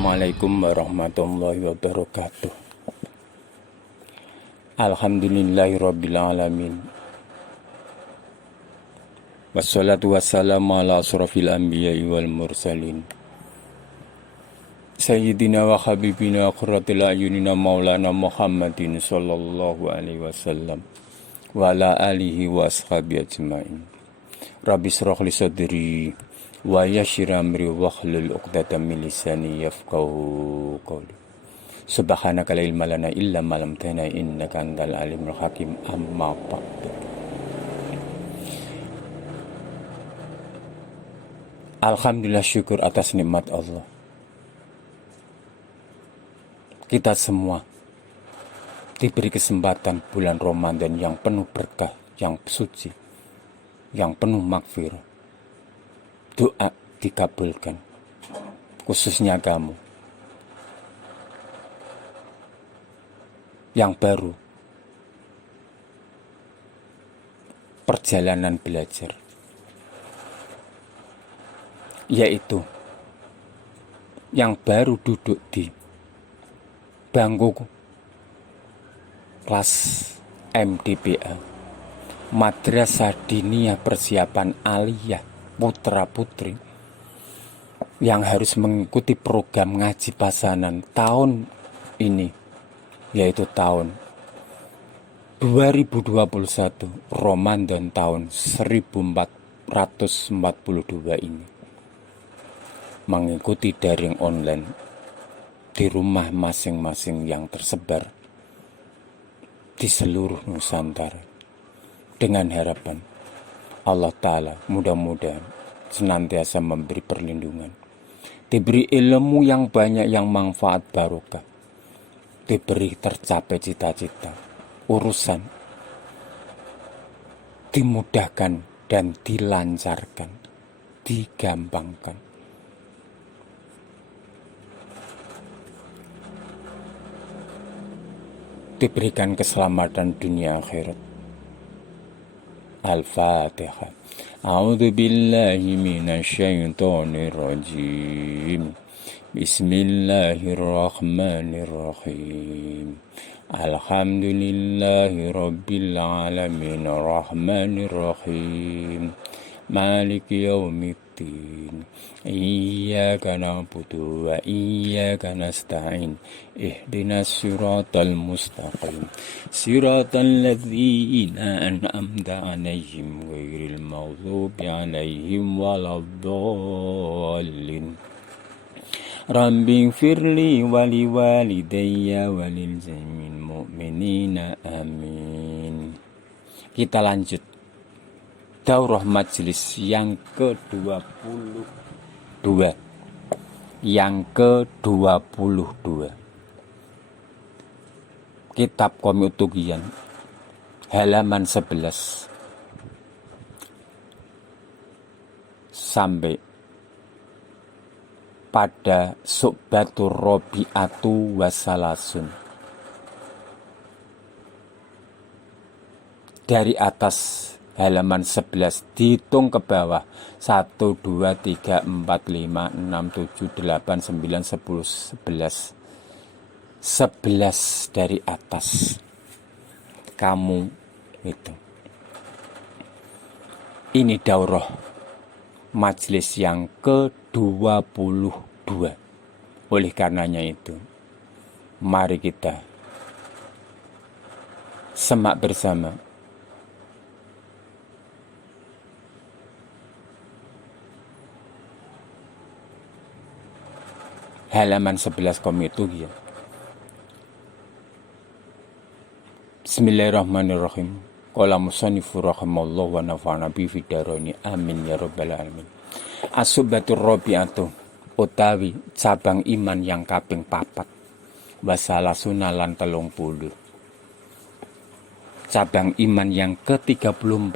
Assalamualaikum warahmatullahi wabarakatuh. Alhamdulillahirabbil alamin. Wassalatu wassalamu ala asrofil anbiya'i wal mursalin. Sayyidina wa habibina qurratil ayunina maulana Muhammadin sallallahu alaihi wasallam wa ala alihi wa ashabi ajmain. Rabbi shrah li sadri wa yassir amri wahlul 'uqdatam min lisani yafqahu qawli. Subhanaka la ilma lana illa ma 'allamtana innaka antal alimul hakim. Amma ba'du. Alhamdulillah, syukur atas nikmat Allah. Kita semua diberi kesempatan bulan Ramadan yang penuh berkah, yang suci, yang penuh maghfirah. Doa dikabulkan, khususnya kamu yang baru perjalanan belajar, yaitu yang baru duduk di bangku kelas MDPA, Madrasah Diniyah Persiapan Aliyah Putra Putri, yang harus mengikuti program ngaji pasanan tahun ini, yaitu tahun 2021 Ramadan tahun 1442 ini, mengikuti daring online di rumah masing-masing yang tersebar di seluruh Nusantara, dengan harapan Allah Ta'ala mudah-mudahan senantiasa memberi perlindungan, diberi ilmu yang banyak yang manfaat barokah, diberi tercapai cita-cita, urusan dimudahkan dan dilancarkan, digampangkan. Diberikan keselamatan dunia akhirat. Al-Fatihah. A'udzu billahi minasyaitonir rajim. Bismillahirrahmanirrahim. Alhamdulillahi rabbil alamin arrahmanir rahim. Maliki yaumiddin. Iyyaka na'budu wa iyyaka nasta'in. Ihdinas siratal mustaqim. Siratal ladzina an'amta 'alaihim ghairil maghdubi 'alaihim waladdallin. Rabbi firli wali walidayya walil jami'il mu'minina amin. Kita lanjut daurah majelis yang ke-22. Kitab Qomil Tugian halaman 11 sampai pada Su'batur Rabi'atu Wasalasun. Dari atas halaman 11 dihitung ke bawah 1, 2, 3, 4, 5, 6, 7, 8, 9, 10, 11. 11 dari atas. Kamu itu. Ini daurah majelis yang ke-22. Oleh karenanya itu, mari kita semak bersama halaman 11 Qomil Tugian. Bismillahirrahmanirrahim. Qala musannifu rahimallahu wa nafa'ana bi fidaroni amin ya rabbal alamin. As-Su'batur Rabi'atu utawi cabang iman yang kaping 4 wasalasuna lan 30. Cabang iman yang ke-34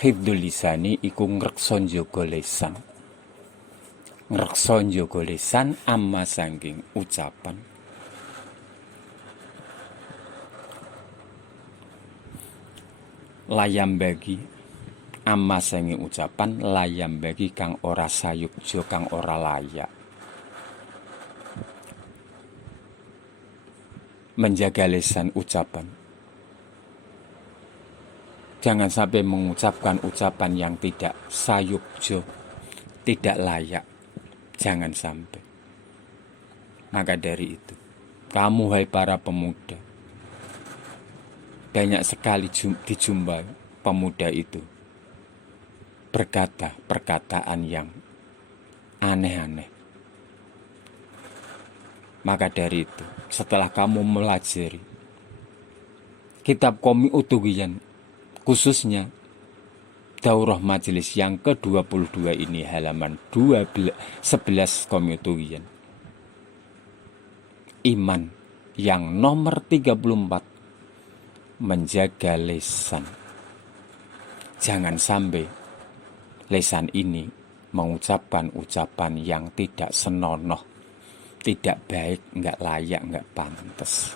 hifdzul lisani iku ngreksa njaga lisan. Ngreksa njaga lisan amma saking ucapan. Layam bagi amma saking ucapan, layam bagi kang ora sayukjo, kang ora layak. menjaga lisan ucapan. Jangan sampai mengucapkan ucapan yang tidak sayukjo, tidak layak. Jangan sampai. Maka dari itu, kamu hai para pemuda, banyak sekali dijumpai pemuda itu berkata perkataan yang aneh-aneh. Maka dari itu, setelah kamu melajari kitab Qomi Utugiyan, khususnya Daurah Majelis yang ke-22 ini, halaman 11 Qomi Utugiyan, iman yang nomor 34, menjaga lisan. Jangan sampai lisan ini mengucapkan ucapan yang tidak senonoh, tidak baik, enggak layak, enggak pantas.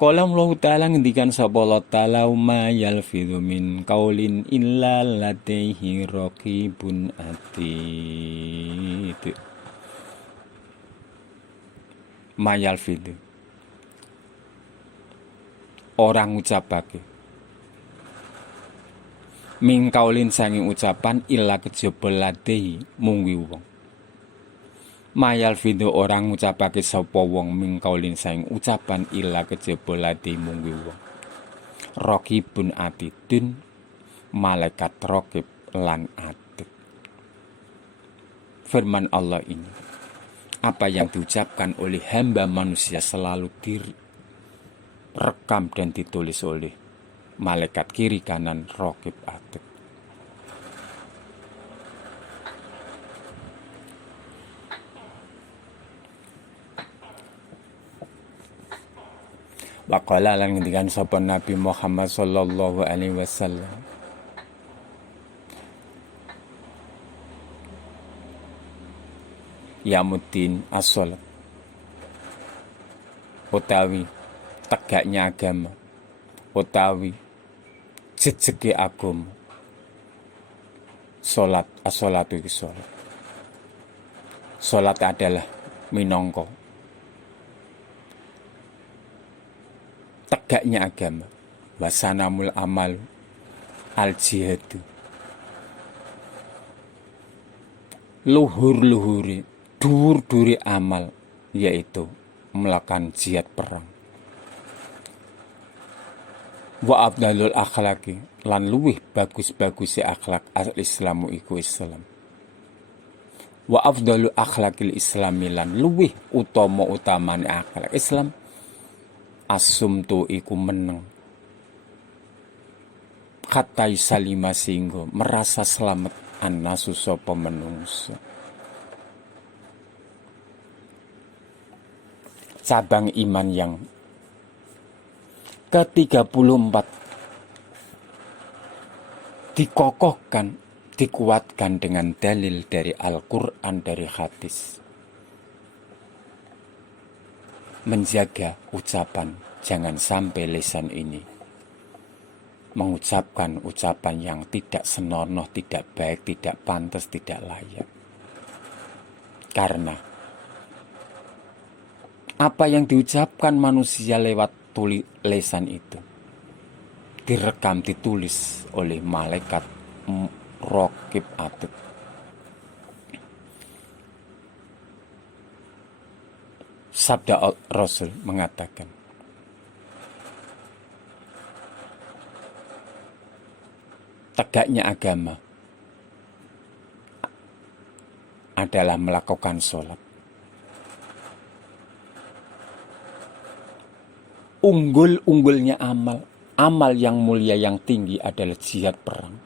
Qala Allah Ta'ala ngendikan sapa Allah Ta'ala, ma yalfidhu min qaulin illa ladaihi raqibun atid. Ma yalfidhu, orang ucapake min qaulin sanging ucapan illa kejaba ladaihi mungwi wong. Mayal video orang ngucapake sapa wong mingkaulin saing ucapan illa kejaba ladi mungwi wong. Raqibun atidun, malaikat raqib lan atid. Firman Allah ini, apa yang diucapkan oleh hamba manusia selalu direkam dan ditulis oleh malaikat kiri kanan raqib atid. Waqala lan ngendikan sapa Nabi Muhammad sallallahu alaihi wasallam, yamuddin as-shalat, utawi tegaknya agama, utawi jejeke agama, salat. As-shalatu iki salat. Salat adalah minangka tegaknya agama, wasanamul amal al-jihadu, luhur-luhuri, dur-duri amal, yaitu melakukan jihad perang. Wa abdalul akhlaki, lan luwih bagus-bagusi akhlak al-islamu iku Islam. Wa afdalu akhlakil islami, lan luwih utama-utamane akhlak Islam asumtu iku meneng, khatai salima singgo merasa selamat annasu sapa menungso. Cabang iman yang ke-34 dikokohkan, dikuatkan dengan dalil dari Al-Quran, dari hadis. Menjaga ucapan, jangan sampai lisan ini mengucapkan ucapan yang tidak senonoh, tidak baik, tidak pantas, tidak layak. Karena apa yang diucapkan manusia lewat lisan itu direkam, ditulis oleh malaikat raqib atid. Sabda Rasul mengatakan, tegaknya agama adalah melakukan sholat. Unggul-unggulnya amal, amal yang mulia yang tinggi adalah jihad perang.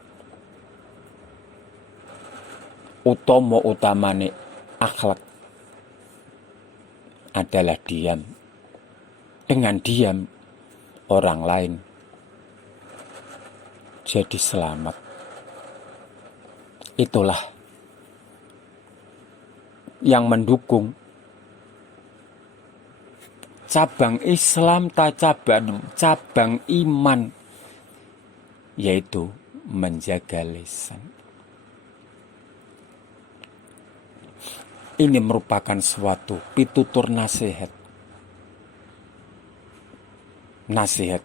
Utamane akhlak adalah diam. Dengan diam, orang lain jadi selamat. Itulah yang mendukung cabang Islam, cabang iman, yaitu menjaga lisan. Ini merupakan suatu pitutur nasihat. Nasihat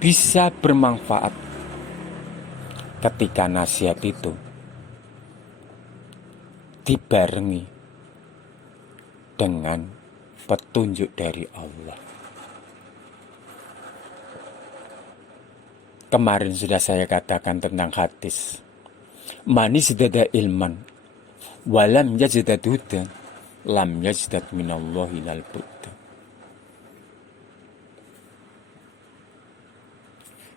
bisa bermanfaat ketika nasihat itu dibarengi dengan petunjuk dari Allah. Kemarin sudah saya katakan tentang hadis. Manis dada ilman, walam yajidat huda, lam yajidat minallahi lal buddha.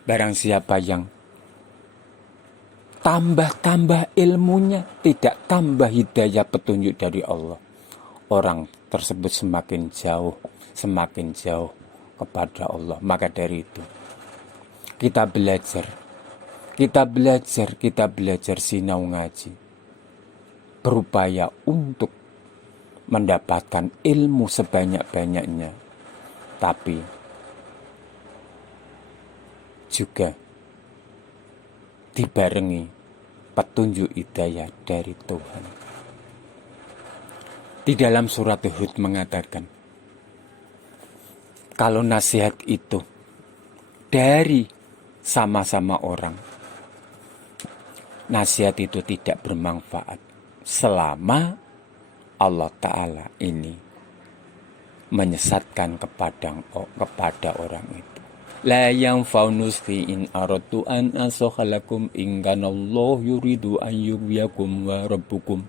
Barang siapa yang tambah-tambah ilmunya, tidak tambah hidayah petunjuk dari Allah, orang tersebut semakin jauh kepada Allah. Maka dari itu kita belajar sinau ngaji, berupaya untuk mendapatkan ilmu sebanyak-banyaknya, tapi juga dibarengi petunjuk hidayah dari Tuhan. Di dalam surat Hud mengatakan, kalau nasihat itu dari sama-sama orang, nasihat itu tidak bermanfaat selama Allah Ta'ala ini menyesatkan kepada orang itu. La yanfa'u nusi in aradu an asokhalakum ingkanallahu yuridu an yughwiyakum wa rabbukum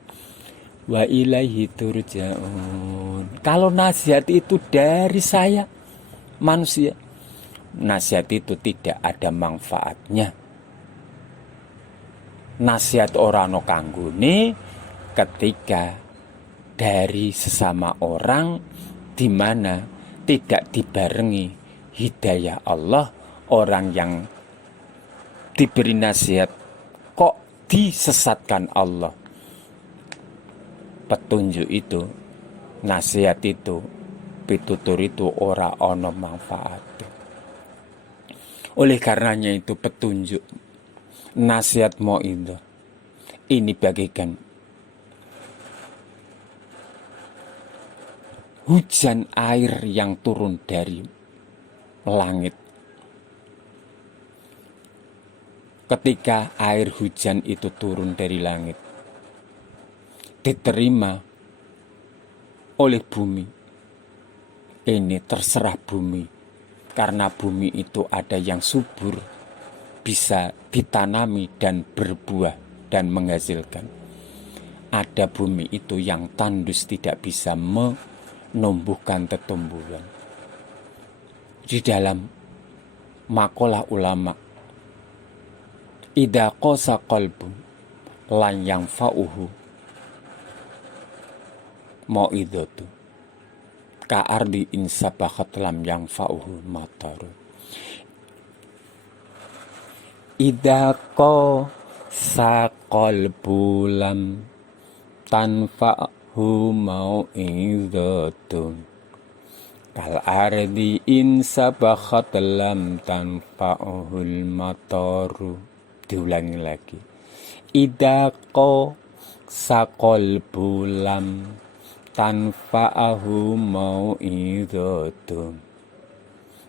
wa ilaihi turja'un. Kalau nasihat itu dari saya manusia, nasihat itu tidak ada manfaatnya. Nasihat orang no kanggone ketika dari sesama orang, di mana tidak dibarengi hidayah Allah. Orang yang diberi nasihat kok disesatkan Allah. Petunjuk itu, nasihat itu, pitutur itu ora ono manfaat. Oleh karenanya itu petunjuk, nasihat mau'idhah ini bagaikan hujan air yang turun dari langit. Ketika air hujan itu turun dari langit, diterima oleh bumi, ini terserah bumi, karena bumi itu ada yang subur, bisa ditanami dan berbuah dan menghasilkan. Ada bumi itu yang tandus, tidak bisa menumbuhkan tumbuhan. Di dalam makalah ulama, idza qasa qalbun lan yanfa'uhu mau'idhatu ka'ardi insabahat lam yanfa'uhu mataru. Idza qasa qalbulam tanfa'hu mau'idhatun kal ardi insabakhat lam tanfa'uhul mataru. Diulangi lagi. Idako sakol bulam tanfa'ahu mau'idhatun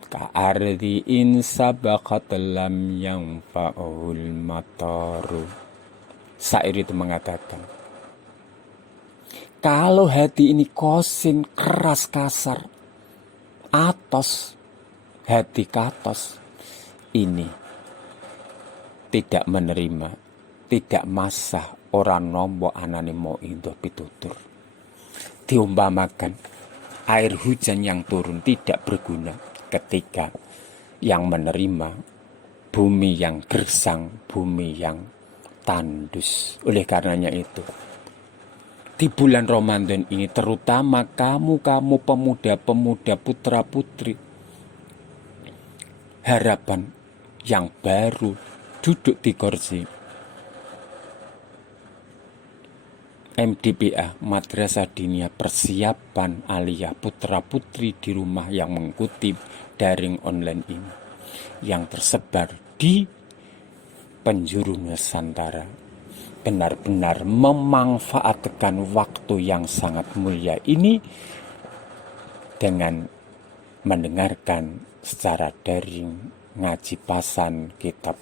ka ardi insabakhat lam yanfa'uhul mataru. Syair itu mengatakan, kalau hati ini kosin, keras, kasar, atos, hati katos, ini tidak menerima, tidak masah orang nombo anane mau'idhah pitutur. Diumpamakan air hujan yang turun tidak berguna ketika yang menerima bumi yang gersang, bumi yang tandus. Oleh karenanya itu, di bulan Ramadan ini terutama kamu pemuda-pemuda, putra-putri harapan yang baru duduk di kursi MDPA, Madrasah Diniyah Persiapan Aliyah putra-putri di rumah yang mengikuti daring online ini, yang tersebar di penjuru Nusantara, benar-benar memanfaatkan waktu yang sangat mulia ini dengan mendengarkan secara daring ngaji pasan kitab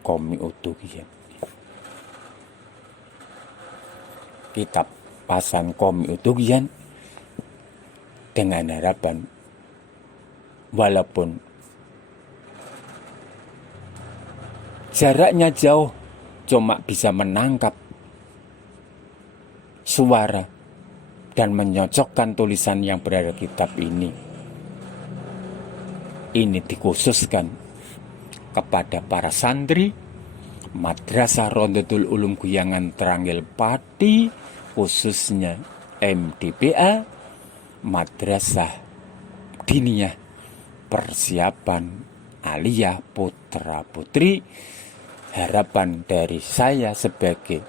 Qomi Utugian. Kitab pasan Qomi Utugian dengan harapan walaupun jaraknya jauh, cuma bisa menangkap suara dan menyocokkan tulisan yang berada di kitab ini. Ini dikhususkan kepada para santri Madrasah Rondatul Ulum Guyangan Terangil Pati, khususnya MDPA, Madrasah Diniyah Persiapan Aliyah Putra Putri. Harapan dari saya sebagai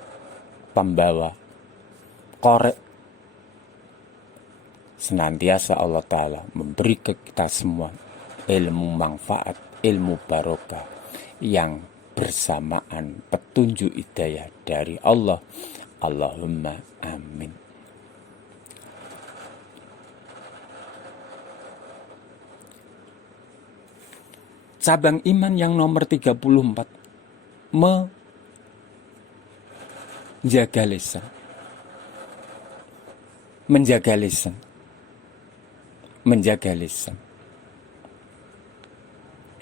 pembawa korek, senantiasa Allah Ta'ala memberi ke kita semua ilmu manfaat, ilmu barokah yang bersamaan petunjuk hidayah dari Allah. Allahumma amin. Cabang iman yang nomor 34, menjaga lisan. Menjaga lisan. Menjaga lisan.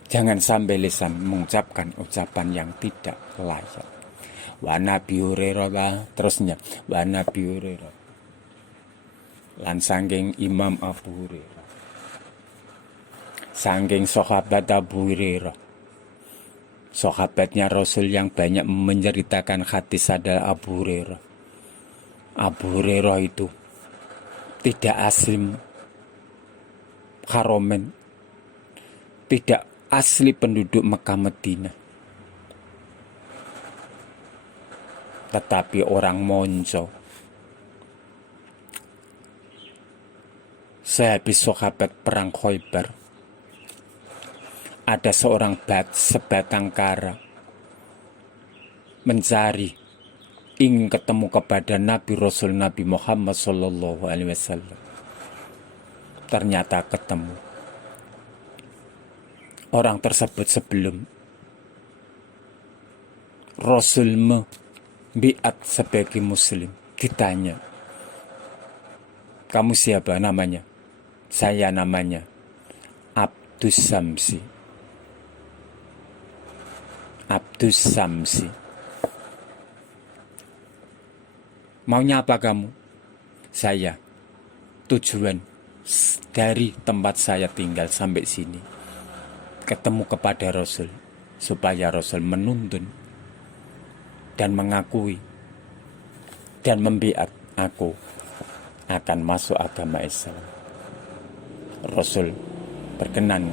Jangan sampai lisan mengucapkan ucapan yang tidak layak. Wa Nabi Hurairah, terusnya wa Nabi Hurairah lan sangking Imam Abu Hurairah, sangking sahabat Abu Hurairah, sahabatnya Rasul yang banyak menceritakan hadis adalah Abu Hurairah. Abu Hurairah itu tidak asli Haromen, tidak asli penduduk Mekah Medina, tetapi orang Monco. Sehabis sahabat perang Khaybar, ada seorang sebatang kara mencari, ingin ketemu kepada Nabi Rasul Nabi Muhammad SAW. Ternyata ketemu. Orang tersebut sebelum Rasul biat sebagai muslim ditanya, kamu siapa namanya? Saya namanya Abdus Samsi. Abdus Samsi. Maunya apa kamu? Saya tujuan dari tempat saya tinggal sampai sini ketemu kepada Rasul, supaya Rasul menuntun dan mengakui dan membiat aku akan masuk agama Islam. Rasul berkenan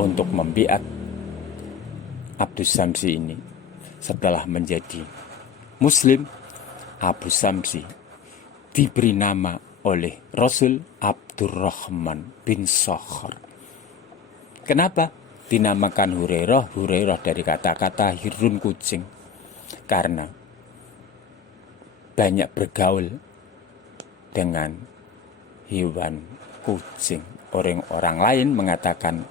untuk membiat Abdus Samsi ini. Setelah menjadi muslim, Abu Samsi diberi nama oleh Rasul Abdurrahman bin Sakhar. Kenapa dinamakan Hurairah? Hurairah dari kata-kata hirun, kucing, karena banyak bergaul dengan hewan kucing. Orang-orang lain mengatakan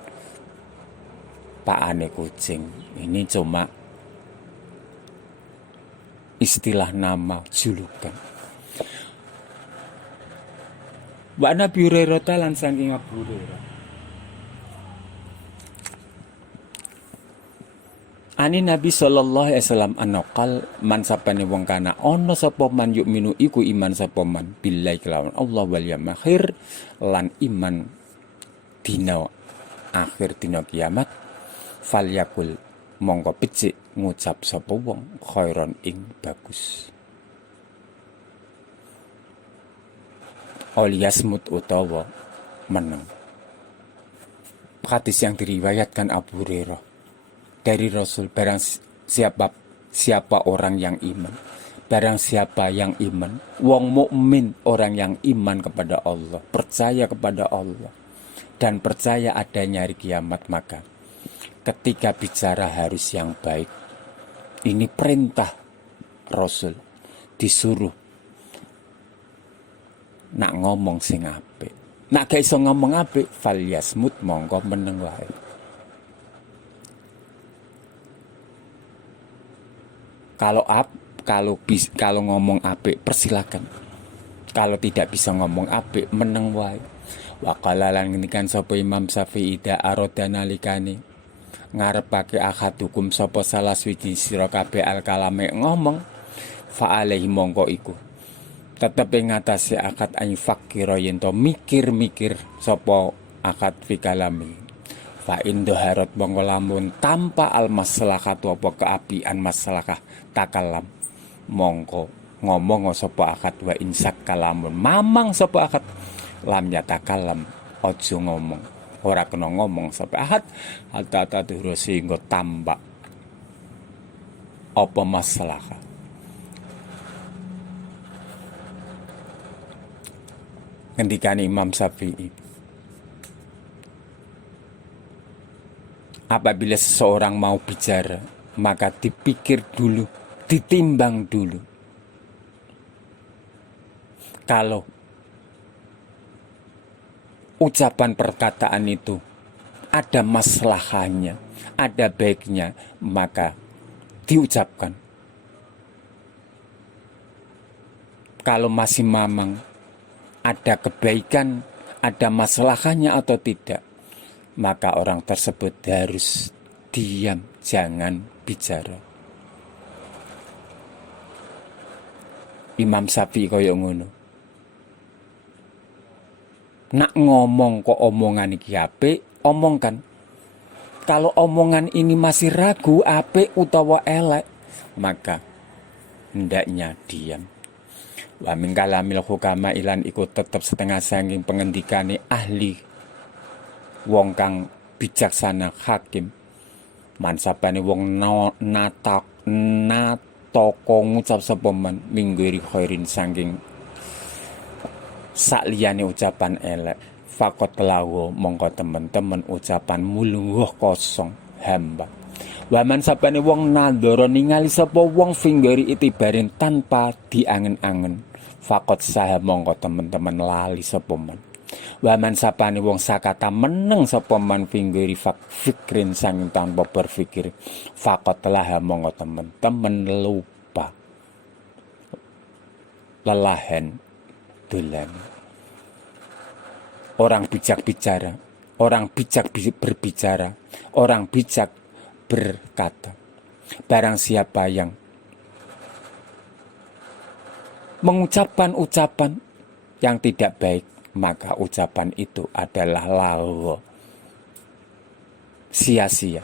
Pak Ane kucing. Ini cuma istilah nama julukan. Wa Nabi Hurairah lan saking Abu Hurairah, ani Nabi sallallahu alaihi wasallam anaqal man sapane wong kana ana sapa man yukminu iku iman sapa man billahi kelawan Allah wal yaumil akhir lan iman dina akhir dina kiamat, falyakul mongko becik ngucap sapa wong khairon ing bagus, Olyasmut utawa meneng. Hadis yang diriwayatkan Abu Hurairah dari Rasul, barang siapa orang yang iman, barang siapa yang iman, wong mukmin, orang yang iman kepada Allah, percaya kepada Allah dan percaya adanya hari kiamat, maka ketika bicara harus yang baik. Ini perintah Rasul disuruh nak ngomong sing apik. Nak gak iso ngomong apik, falyasmut mongko meneng wae. Kalau ngomong apik persilakan. Kalau tidak bisa ngomong apik meneng wae. Wa qala lan ngendikan sapa Imam Syafi'i da aroda nalikane ngarepake ahadukum sapa salah suci sira kabeh al kalame ngomong fa alaihi mongko iku tetep ing ngatasi akad ayu fakira yen to mikir-mikir sapa akad fi kalami fa indaharat mongko lamun tanpa al maslahah apa keapian maslahah takalam mongko ngomong sapa akad wa insak kalamun mamang sapa akad lam yatakalam ojo ngomong. Ora kena ngomong sampai ahad hatta tuhur sehingga tambah apa masalah. Ngendikan Imam Syafi'i, apabila seseorang mau bicara maka dipikir dulu, ditimbang dulu. Kalau ucapan perkataan itu ada maslahannya, ada baiknya, maka diucapkan. Kalau masih mamang, ada kebaikan, ada maslahannya atau tidak, maka orang tersebut harus diam, jangan bicara. Imam Syafi'i koyo ngono. Nak ngomong kok omongan iki apik, omongkan. Kalau omongan ini masih ragu apik utawa elek, maka hendaknya diam. Wa min kalamil hukama ilan ikut tetap setengah saking pengendikane ahli wong kang bijaksana hakim. Mansapane wong nataka ngucap sapa man minggiri khairin saking sakliyane ucapan elek fakot lawo mongko temen-temen ucapan mulungguh kosong hamba. Waman sapane wong nandoro ningali sapa wong finggari itibarin tanpa diangen-angen fakot saha mongko temen-temen lali sapa man. Waman sapane wong sakata meneng sapa man finggari fikrin sang tanpa berpikir fakot laha mongko temen-temen lupa lelahan dolan. Orang bijak bicara, orang bijak berbicara, orang bijak berkata. Barang siapa yang mengucapkan ucapan yang tidak baik, maka ucapan itu adalah lawa, sia-sia.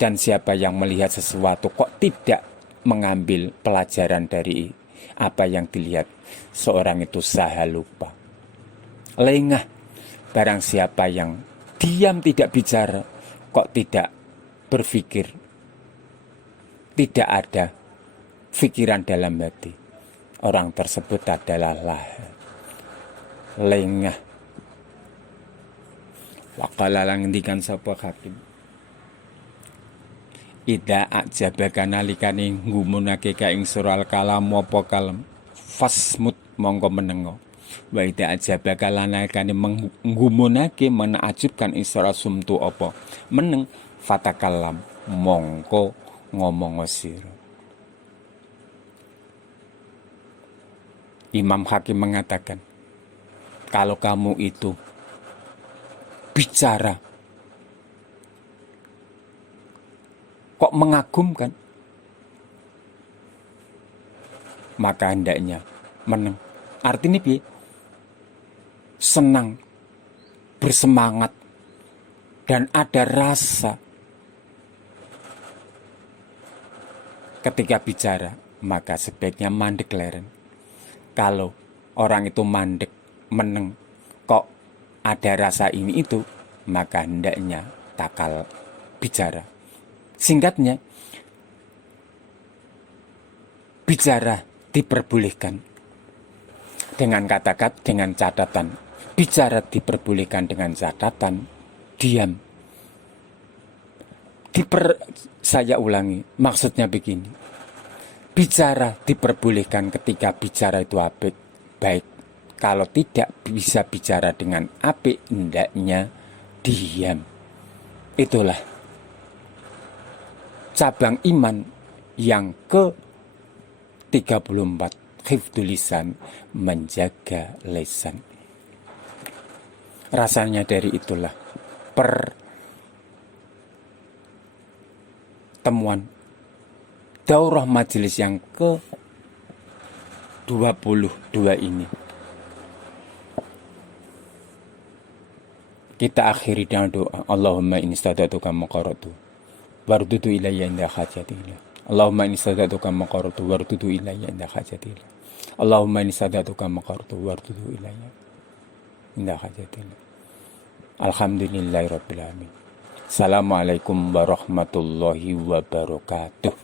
Dan siapa yang melihat sesuatu kok tidak mengambil pelajaran dari apa yang dilihat, seorang itu saha lupa, lengah. Barang siapa yang diam tidak bicara, kok tidak berpikir, tidak ada pikiran dalam hati, orang tersebut adalah lengah. Waqala lan ngendikan sapa hakim, ida ajabaka nalikane nggumunake ka ing sural kalam apa kalam fasmut mongko menengo. Wa ida ajabaka lan nalikane nggumunake menakjubkan isra sumtu apa meneng fatakalam mongko ngomong sira. Imam Hakim mengatakan, kalau kamu itu bicara kok mengagumkan, maka hendaknya meneng. Artinya piye? Senang, bersemangat, dan ada rasa ketika bicara, maka sebaiknya mandek leren. Kalau orang itu mandek, meneng, kok ada rasa ini itu, maka hendaknya takal bicara. Singkatnya, bicara diperbolehkan dengan kata-kata, dengan catatan. Bicara diperbolehkan dengan catatan, diam. Saya ulangi, maksudnya begini. bicara diperbolehkan ketika bicara itu apik, baik. Kalau tidak bisa bicara dengan apik, hendaknya diam. Itulah cabang iman yang ke-34, hifdzul lisan, menjaga lisan. Rasanya dari itulah pertemuan daurah majelis yang ke-22 ini kita akhiri dengan doa. Allahumma inni stada'tuka maqaratu wardudu ilayya inda hajatilah. Allahumma inni stada'tuka maqaratu wardudu ilayya inda hajatilah. Allahumma inni stada'tuka maqaratu wardudu ilayya inda hajatilah. Alhamdulillahirabbil alamin. Assalamualaikum warahmatullahi wabarakatuh.